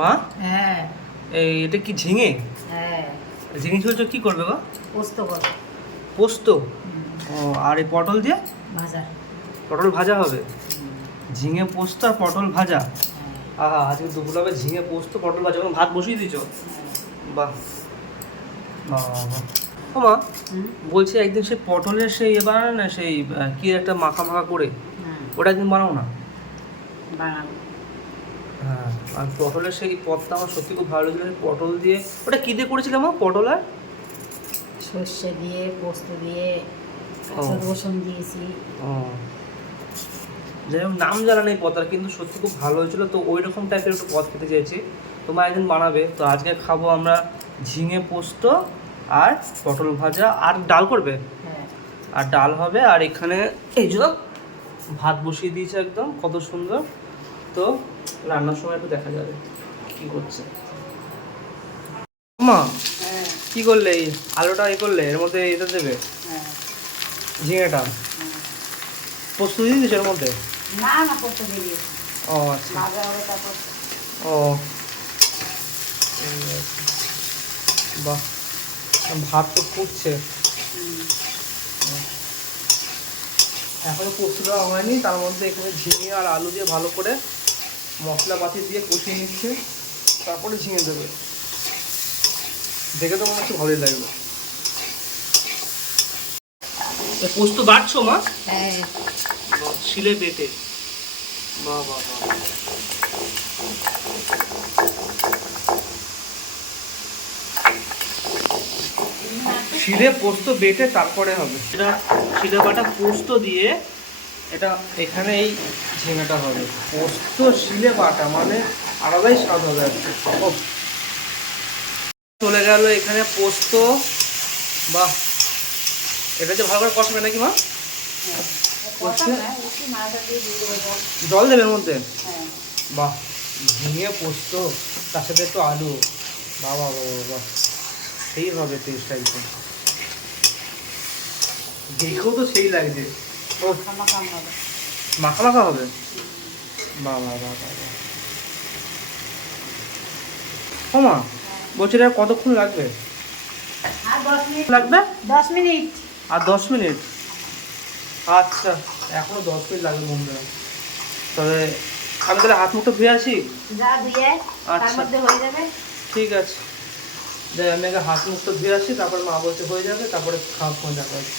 মা, হ্যাঁ এটা কি ঝিঙে? হ্যাঁ ঝিঙে ঝোল কি করবে গো? পোস্ত করো। পোস্ত? ও, আর এই পটল দিয়ে? ভাজা। পটল ভাজা হবে? ঝিঙে পোস্ত আর পটল ভাজা? হ্যাঁ আহা, আজকে দুপুর হবে ঝিঙে পোস্ত পটল ভাজা। এখন ভাত বসিয়ে দিয়েছো? বাহ বাহ বাহ। ও মা, বলছি একদিন সেই পটলের সেই বানানো না, সেই কি একটা মাখা মাখা করে, ওটা একদিন বানাও না। বানাবো। হ্যাঁ, আর পটলের সেই পদটা আমার সত্যি খুব ভালো লেগেছিল। পটল দিয়ে ওটা কী দিয়ে করেছিলাম মা, পটল আর? সর্ষে দিয়ে পোস্ত দিয়ে ও। রসুন দিয়েছি। ও, যাই হোক, নাম জানা নেই পদটার, কিন্তু সত্যি খুব ভালো হয়েছিল। তো ওই রকম টাইপের একটু পদ খেতে চেয়েছি, তোমার একদিন বানাবে। তো আজকে খাবো আমরা ঝিঙে পোস্ত আর পটল ভাজা, আর ডাল করবে? হ্যাঁ আর ডাল হবে, আর এখানে এই যে ভাত বসিয়ে দিয়েছে একদম কত সুন্দর। তো রান্নার সময় একটু দেখা যাবে কি করছে মা। হ্যাঁ কি করলে এই আলুটা করলে, এর মধ্যে এটা দেবে হ্যাঁ ঝিঙেটা পোস্ত দিয়ে দিয়েছে এর মধ্যে? না না পোস্ত দিয়ে দিয়েছি। ও আচ্ছা। ভাজা হবে তারপর। ও, ঠিক আছে। বাহ, ভাত তো ফুটছে এখনো, পোস্তটা হয়নি। তার মধ্যে এখানে ঝিঙে আর আলু দিয়ে ভালো করে মশলাপাতি দিয়ে কষিয়ে নিচ্ছে, তারপরে ঝিঙে দেবে। দেখে তো মনে হচ্ছে ভালোই লাগবে। পোস্ত বাড়ছো মা? হ্যাঁ শিলে বেটে? বাহ বাহ বাহ। শিলে পোস্ত বেটে তারপরে হবে এটা। শিলে বাটা পোস্ত দিয়ে এটা এখানে এই ঝিঙেটা হবে। পোস্ত শিলে বাটা মানে আলাদাই স্বাদ হবে আর কি। ও, চলে গেল এখানে পোস্ত। বাহ, এটা যে ভালো করে কষবে নাকি মা? জল দেবে এর মধ্যে? হ্যাঁ বাহ, ঝিঙে পোস্ত তার সাথে একটু আলু, বাহ বাহ বাহ বাহ, সেই হবে টেস্ট একদম। দেখেও তো সেই লাগছে। ও, মাখা হবে। মাখা মাখা হবে? বাহ বাহ বাহ বাহ বাহ। ও মা, বলছি এটা কতক্ষণ লাগবে? আর 10 মিনিট লাগবে? 10 মিনিট। আর 10 মিনিট? আচ্ছা, এখনো 10 মিনিট লাগবে বন্ধুরা। তবে আমি তাহলে হাত মুখটা ধুয়ে আসি। যা ধুয়ে তার আচ্ছা, মধ্যে হয়ে যাবে। ঠিক আছে। যাই, আমি আগে হাত মুখটা ধুয়ে আসি, তারপর মা বলতে হয়ে যাবে, তারপরে খাওয়ার সময় দেখা হবে।